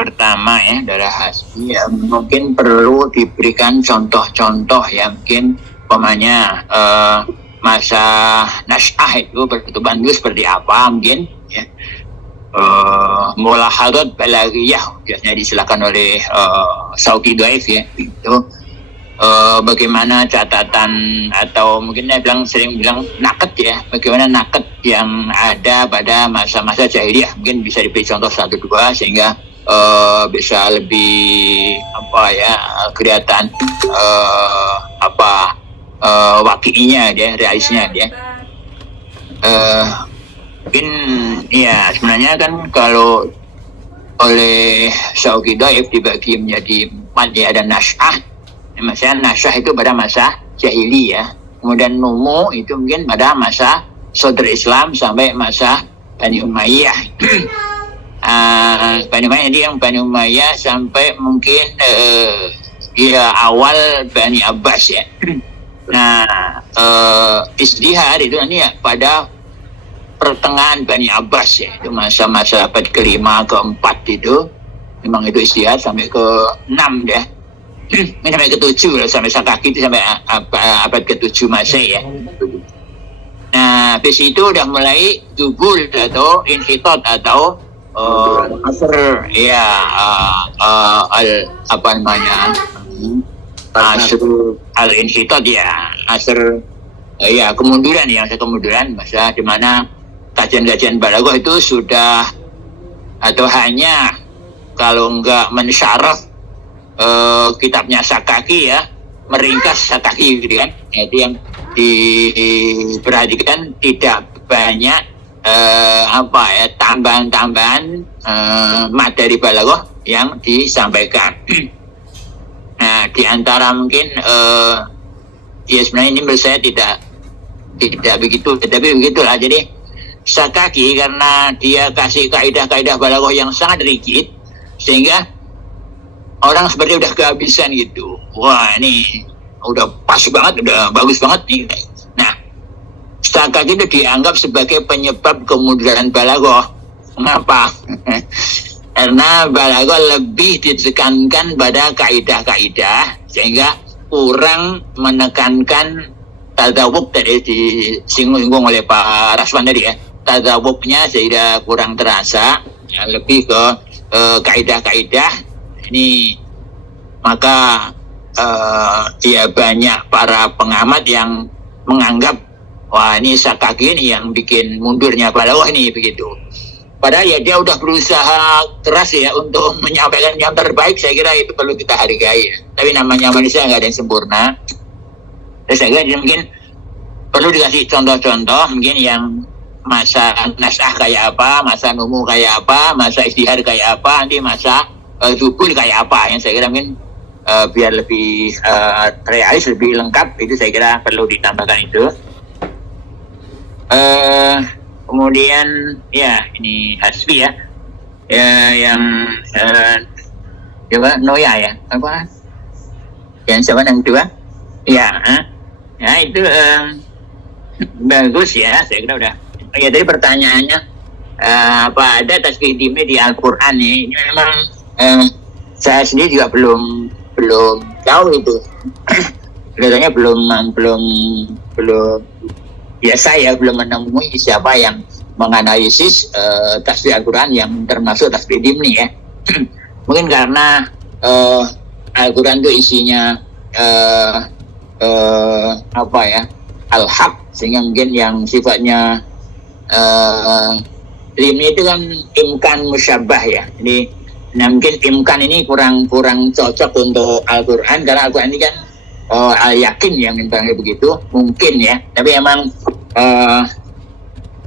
pertama ya adalah hasbi ya, mungkin perlu diberikan contoh-contoh ya, mungkin umpamanya masa nasy'ah itu pertumbuhan itu seperti apa mungkin ya, mulahadhat balaghiyah biasanya disilakan oleh Sauti Dhaif ya itu, bagaimana catatan atau mungkin sering bilang naket ya, bagaimana naket yang ada pada masa-masa jahiliyah, mungkin bisa diberi contoh 1-2 sehingga bisa lebih kelihatan waqi'nya dia, realisnya dia. Mungkin ya sebenarnya kan kalau oleh Sauti Dhaif dibagi menjadi 4 ya, ada nasy'ah. Misalnya nasy'ah itu pada masa jahiliyah, kemudian numu itu mungkin pada masa Sadr Islam sampai masa Bani Umayyah. Bani Umayyah, jadi yang Bani Umayyah sampai mungkin awal Bani Abbas ya. Nah, Izdihar itu nanti ya pada pertengahan Bani Abbas ya, itu masa-masa abad ke-5, ke-4 itu memang itu Izdihar sampai ke-6 ya. Sampai ke-7 sampai Sakaki itu sampai abad ke-7 Masehi ya. Nah, habis itu udah mulai dubul atau inhitot atau asr ya, asr al-inhitot ya, asr ya kemunduran ya, masa di mana kajian-kajian balaghah itu sudah atau hanya kalau enggak mensyaraf kitabnya Sakaki ya, meringkas Sakaki gitu kan. Itu yang diperhatikan, tidak banyak tambahan-tambahan materi balaghah yang disampaikan. Nah, di antara mungkin ya sebenarnya ini menurut saya tidak begitu, tetapi begitulah. Jadi Sakaki karena dia kasih kaidah-kaidah balaghah yang sangat rigid sehingga orang seperti udah kehabisan gitu. Wah, ini udah pas banget, udah bagus banget nih. Nah, Sakaki itu dianggap sebagai penyebab kemunduran balaghah. Kenapa? Karena balaghah lebih ditekankan pada kaidah-kaidah sehingga kurang menekankan tadzawuq tadi disinggung oleh Pak Raswan tadi ya. Tadzawuqnya sehingga kurang terasa, ya, lebih ke kaidah-kaidah ini. Maka ya banyak para pengamat yang menganggap wah ini Sakaki ini yang bikin mundurnya balaghah ini begitu. Padahal ya dia udah berusaha keras ya untuk menyampaikan yang terbaik. Saya kira itu perlu kita hargai ya. Tapi namanya manusia nggak ada yang sempurna. Saya kira mungkin perlu dikasih contoh-contoh mungkin yang masa nasy'ah kayak apa, masa numu kayak apa, masa Izdihar kayak apa, nanti masa dubul kayak apa, yang saya kira mungkin biar lebih realis, lebih lengkap, itu saya kira perlu ditambahkan itu. Kemudian ya ini hasbi ya, yang Noya ya, apa yang siapa yang kedua ya, ya itu bagus ya, saya kira udah. Ya tadi pertanyaannya apa ada tasbih dimni di Al-Quran nih? Ini memang saya sendiri juga belum tahu itu. Kelihatannya belum ya saya belum menemui siapa yang menganalisis tasbih Al-Quran yang termasuk tasbih dimni ya. Mungkin karena Al-Quran itu isinya al-haq, sehingga mungkin yang sifatnya dimni itu kan imkan musyabbah ya. Jadi mungkin imkan ini kurang cocok untuk Al-Quran, karena Al-Quran ini kan al-yakin yang intinya begitu mungkin ya. Tapi emang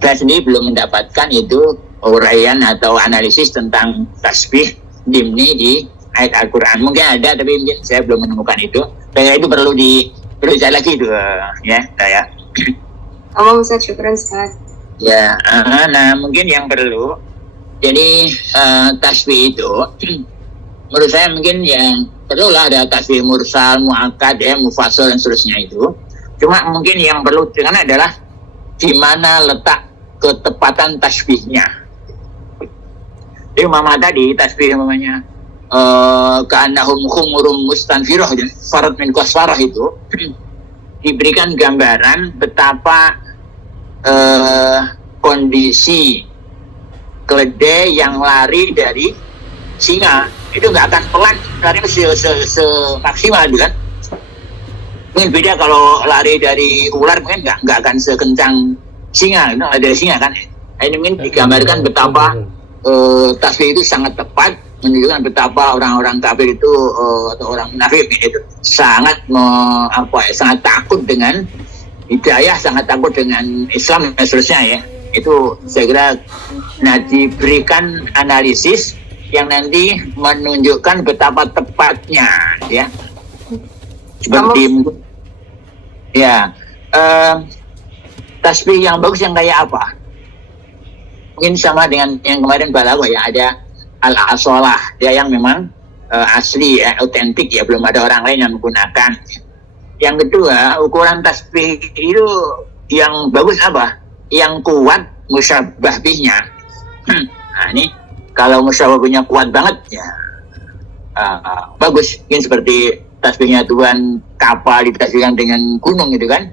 saya sendiri belum mendapatkan itu uraian atau analisis tentang tasbih dimni di ayat Al-Quran. Mungkin ada, tapi mungkin saya belum menemukan itu. Saya itu perlu dicari lagi itu ya saya. Ustaz, syukran Ustaz. Ya, nah mungkin yang perlu, jadi tasbih itu menurut saya mungkin yang perlulah ada tasbih mursal, muakkad ya, mufassal dan seterusnya itu. Cuma mungkin yang perlu ditekan adalah di mana letak ketepatan tasbihnya. Jadi mama tadi tasbih namanya ka'annahum khumurum mustanfirah farat min qasfarah itu diberikan gambaran betapa kondisi keledai yang lari dari singa itu nggak akan pelan, lari semaksimal kan. Mungkin beda kalau lari dari ular, mungkin nggak akan sekencang singa, dari singa kan. Ini mungkin digambarkan betapa tasbih itu sangat tepat, menunjukkan betapa orang-orang kafir itu atau orang munafik itu sangat sangat takut dengan hidayah, sangat takut dengan Islam dan seterusnya ya. Itu saya kira diberikan analisis yang nanti menunjukkan betapa tepatnya ya. Seperti ya tasbih yang bagus yang kayak apa? Mungkin sama dengan yang kemarin balaghah ya, ada al-asalah dia yang memang asli ya, otentik ya, belum ada orang lain yang menggunakan. Yang kedua, ukuran tasbih itu yang bagus apa? Yang kuat musyabbah bihnya. Nah ini kalau musyabbah bihnya kuat banget ya bagus. Mungkin seperti tasbihnya Tuhan kapal ditasbihkan dengan gunung gitu kan.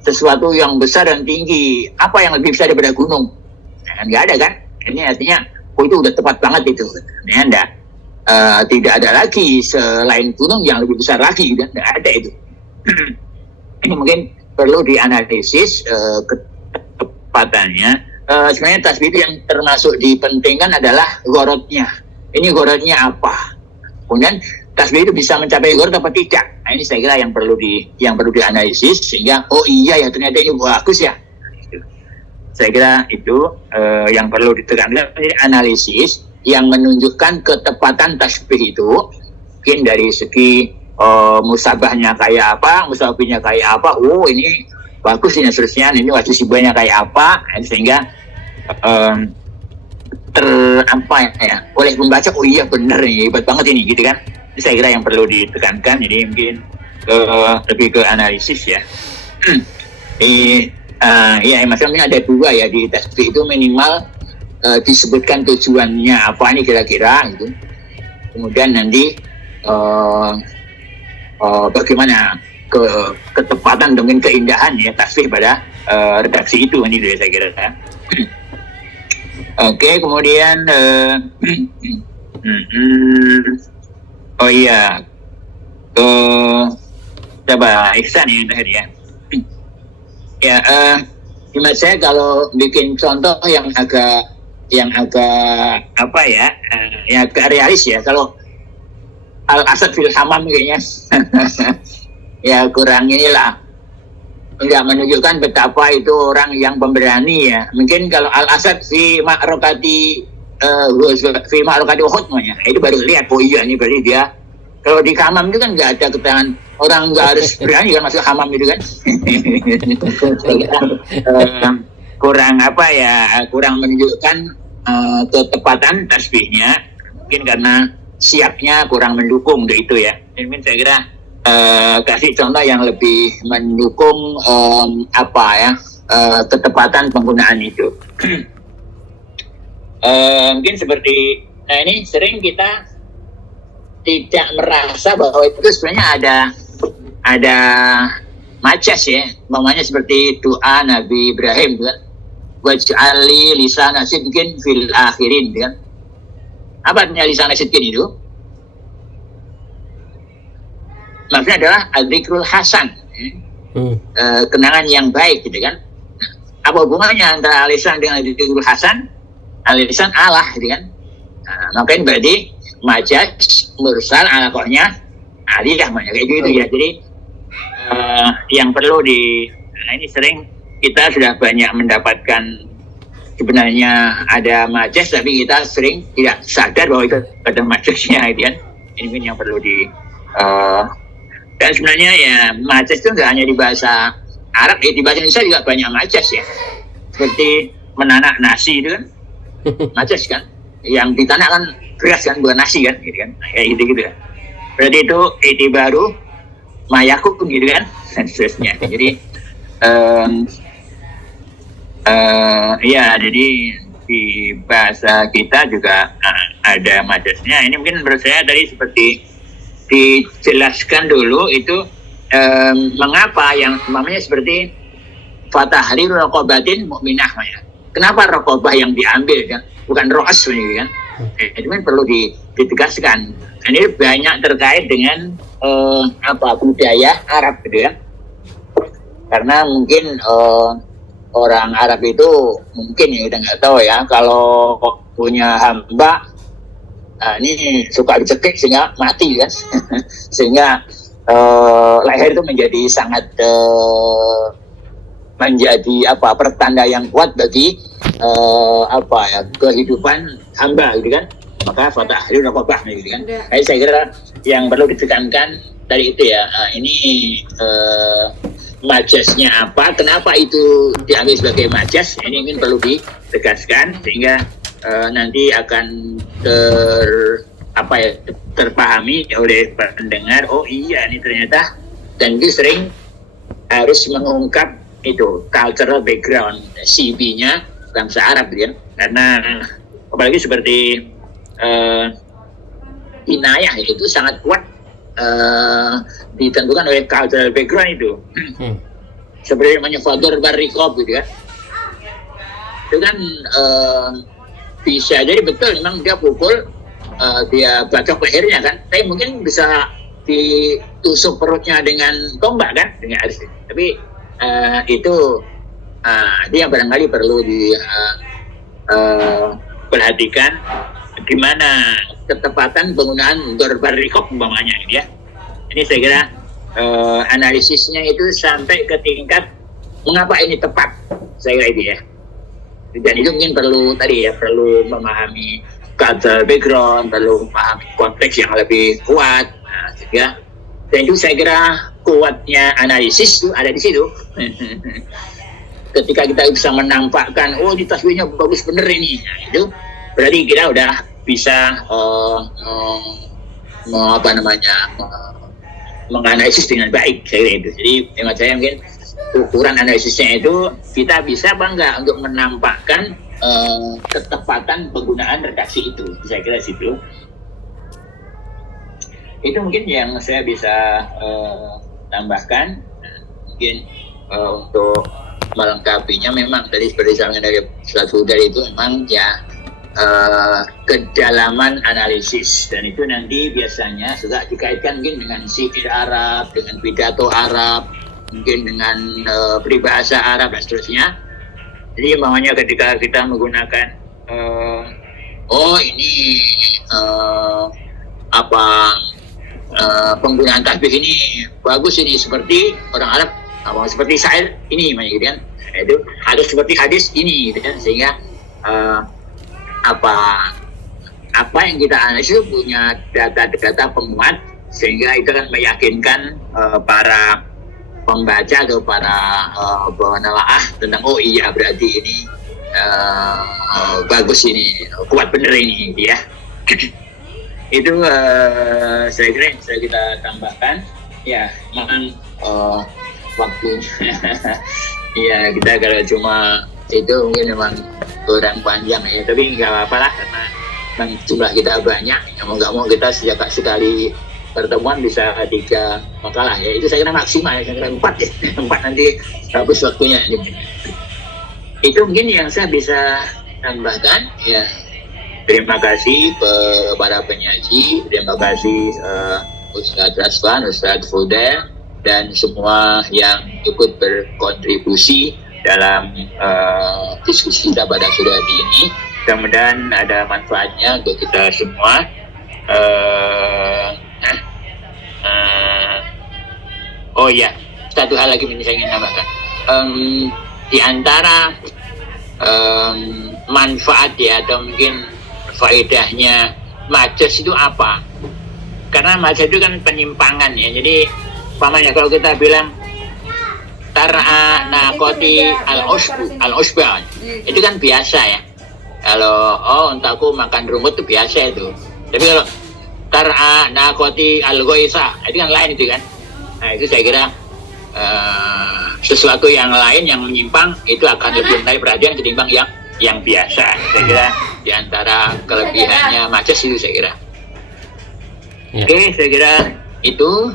Sesuatu yang besar dan tinggi, apa yang lebih besar daripada gunung? Nah, nggak ada kan? Ini artinya itu udah tepat banget itu. Nah, tidak ada lagi selain gunung yang lebih besar lagi, kan? Nggak ada itu. Ini mungkin perlu dianalisis ketepatannya. Sebenarnya tasbih itu yang termasuk dipentingkan adalah gorotnya. Ini gorotnya apa? Kemudian tasbih itu bisa mencapai gorot apa tidak? Nah, ini saya kira yang perlu dianalisis sehingga oh iya ya ternyata ini bagus ya. Saya kira itu yang perlu ditekankan, analisis yang menunjukkan ketepatan tasbih itu mungkin dari segi musabahnya kayak apa, musabihnya kayak apa, oh ini bagus ini seterusnya, ini wajib sibahnya kayak apa, sehingga oleh membaca oh iya benar nih, hebat banget ini gitu kan. Saya kira yang perlu ditekankan, jadi mungkin lebih ke analisis ya. Ya maksudnya ada dua ya di tasbih itu, minimal disebutkan tujuannya apa nih kira-kira gitu. Kemudian nanti bagaimana ketepatan dengan keindahan ya tasbih pada redaksi itu ini dulu saya kira ya. Oke, kemudian oh iya coba Ihsan yang terakhir ya. Ya, menurut saya kalau bikin contoh yang agak apa ya, yang agak realis ya. Kalau Al-Asad fil Hamam kayaknya ya kurang inilah, nggak menunjukkan betapa itu orang yang pemberani ya. Mungkin kalau Al-Asad fi ma'rokati Uhud namanya, itu baru lihat oh iya ini berarti dia. Kalau di Hamam itu kan nggak ada keterangan, orang nggak harus berani kan masuk Hamam itu kan. Kurang apa ya, kurang menunjukkan ketepatan tasbihnya, mungkin karena siapnya kurang mendukung untuk itu ya. Jadi saya kira kasih contoh yang lebih mendukung ketepatan penggunaan itu. Mungkin seperti ini sering kita tidak merasa bahwa itu sebenarnya ada majas ya, namanya seperti doa Nabi Ibrahim kan, waj'ali lisana sidqin fil akhirin kan. Apa artinya lisana sidqin itu? Maksudnya adalah al-dzikrul hasan, kenangan yang baik gitu kan. Apa hubungannya antara lisan dengan al-dzikrul hasan? Al-lisan Allah gitu kan. Nah, makanya berarti majaz mursal alakohnya aliyah kayak gitu ya. Jadi yang perlu ini sering kita sudah banyak mendapatkan sebenarnya ada majaz, tapi kita sering tidak sadar bahwa itu ada majaznya gitu kan. Ini yang perlu dan sebenarnya ya majaz itu nggak hanya di bahasa Arab, di bahasa Indonesia juga banyak majaz ya, seperti menanak nasi itu kan majaz kan, yang ditanak kan beras kan, bukan nasi kan, gitu kan, kayak gitu kan. Berarti itu baru mayakum gitu kan, dan seterusnya. Jadi ya jadi di bahasa kita juga ada majasnya. Ini mungkin menurut saya tadi seperti dijelaskan dulu itu mengapa yang namanya seperti fatahriru raqabatin mu'minah ya. Kenapa raqabah yang diambil kan? Bukan ro'as ini kan? Itu kan perlu ditegaskan. Ini banyak terkait dengan budaya Arab gitu ya. Karena mungkin orang Arab itu mungkin ya kita nggak tahu ya, kalau punya hamba ini suka dicekik sehingga mati kan. Sehingga leher itu menjadi sangat menjadi pertanda yang kuat bagi kehidupan hamba gitu kan. Maka fatahriru raqabah gitu kan. Jadi saya kira yang perlu ditekankan dari itu ya, ini majasnya apa, kenapa itu diambil sebagai majas, ini mungkin perlu ditegaskan sehingga nanti akan terpahami oleh pendengar. Oh iya, ini ternyata, dan itu sering harus mengungkap itu cultural background CB-nya bangsa Arab ya, karena apalagi seperti inayah itu sangat kuat ditentukan oleh cultural background itu. Seperti namanya Fador Barrikob gitu kan. Itu kan bisa jadi betul memang dia pukul, dia bacok lehernya kan. Tapi mungkin bisa ditusuk perutnya dengan tombak kan, dengan aris. Tapi itu dia barangkali perlu diperhatikan gimana ketepatan penggunaan Dorbar Rikob umpamanya ya. Ini saya kira analisisnya itu sampai ke tingkat mengapa ini tepat, saya kira itu ya. Dan itu mungkin perlu perlu memahami cultural background, perlu memahami konteks yang lebih kuat, sehingga dan itu saya kira kuatnya analisis itu ada di situ. Ketika kita bisa menampakkan, oh di tasbihnya bagus bener ini, nah, itu berarti kita udah bisa menganalisis dengan baik, saya kira itu. Jadi hemat saya mungkin ukuran analisisnya itu kita bisa apa enggak untuk menampakkan ketepatan penggunaan redaksi itu, saya kira situ. Itu mungkin yang saya bisa tambahkan. Mungkin untuk melengkapinya memang tadi seperti saya dari Ustaz Hudar itu memang ya kedalaman analisis, dan itu nanti biasanya juga dikaitkan mungkin dengan syair Arab, dengan pidato Arab, mungkin dengan peribahasa Arab dan seterusnya. Jadi umpamanya ketika kita menggunakan penggunaan tasbih ini bagus, ini seperti orang Arab, seperti syair ini gitu kan, itu harus seperti hadis ini gitu kan, sehingga apa yang kita analisis punya data-data penguat, sehingga itu kan meyakinkan para pembaca atau para penelaah tentang oh iya berarti ini bagus, ini kuat bener ini ya. Itu saya kira bisa kita tambahkan ya. Memang waktu ya kita kalau cuma itu mungkin memang kurang panjang ya, tapi nggak apa-apa lah karena memang jumlah kita banyak. Mau nggak mau kita sejak sekali pertemuan bisa 3 makalah ya, itu saya kira maksimal ya, saya kira 4 ya. 4 nanti habis waktunya. Itu mungkin yang saya bisa tambahkan ya. Terima kasih kepada penyaji, terima kasih Ustadz Raswan, Ustadz Fuda, dan semua yang ikut berkontribusi dalam diskusi kita pada sore hari ini. Mudah-mudahan ada manfaatnya untuk kita semua. Oh ya, satu hal lagi yang saya ingin tambahkan. Di antara manfaat ya, atau mungkin faedahnya majas itu apa? Karena majas itu kan penyimpangan ya. Jadi umpamanya kalau kita bilang tar'a naqati al-usba, itu kan biasa ya. Kalau untaku makan rumput itu biasa itu. Tapi kalau tar'a naqati al-ghaisa, itu kan lain itu kan. Nah, itu saya kira sesuatu yang lain yang menyimpang itu akan lebih menarik perhatian ketimbang yang yang biasa. Saya kira di antara kelebihannya majas itu saya kira. Ya. Oke, saya kira itu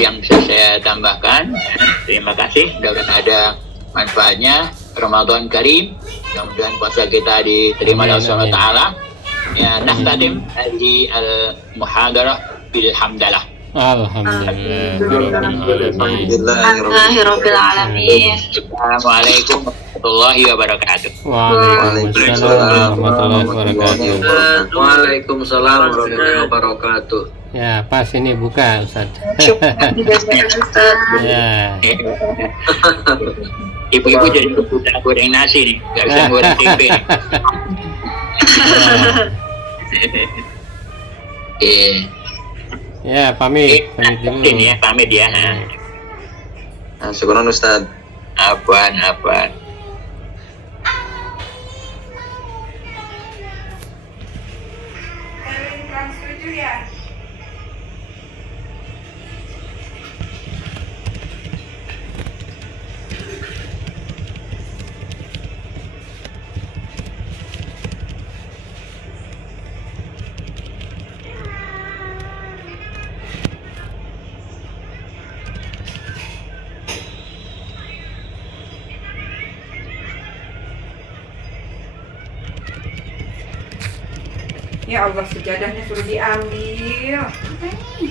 yang bisa saya tambahkan. Terima kasih. Mudah-mudahan ada manfaatnya. Ramadan Karim. Mudah-mudahan puasa kita diterima oleh Allah SWT. Ya, nahtadim di al-muhadarah bilhamdalah. Alhamdulillahirabbil alamin. Assalamualaikum warahmatullahi wabarakatuh. Waalaikumsalam warahmatullahi wabarakatuh. Waalaikumsalam warahmatullahi wabarakatuh. Ya, pas ini buka, Ustaz. Ya. Ibu-ibu jadi kebuta goreng nasi nih, nggak bisa goreng tempe nih. Ya, pamit dulu. Ini ya, pamit ya. Nah, syukuran Ustaz. Apaan. Ya Allah, sejadahnya suruh diambil. Apa nih?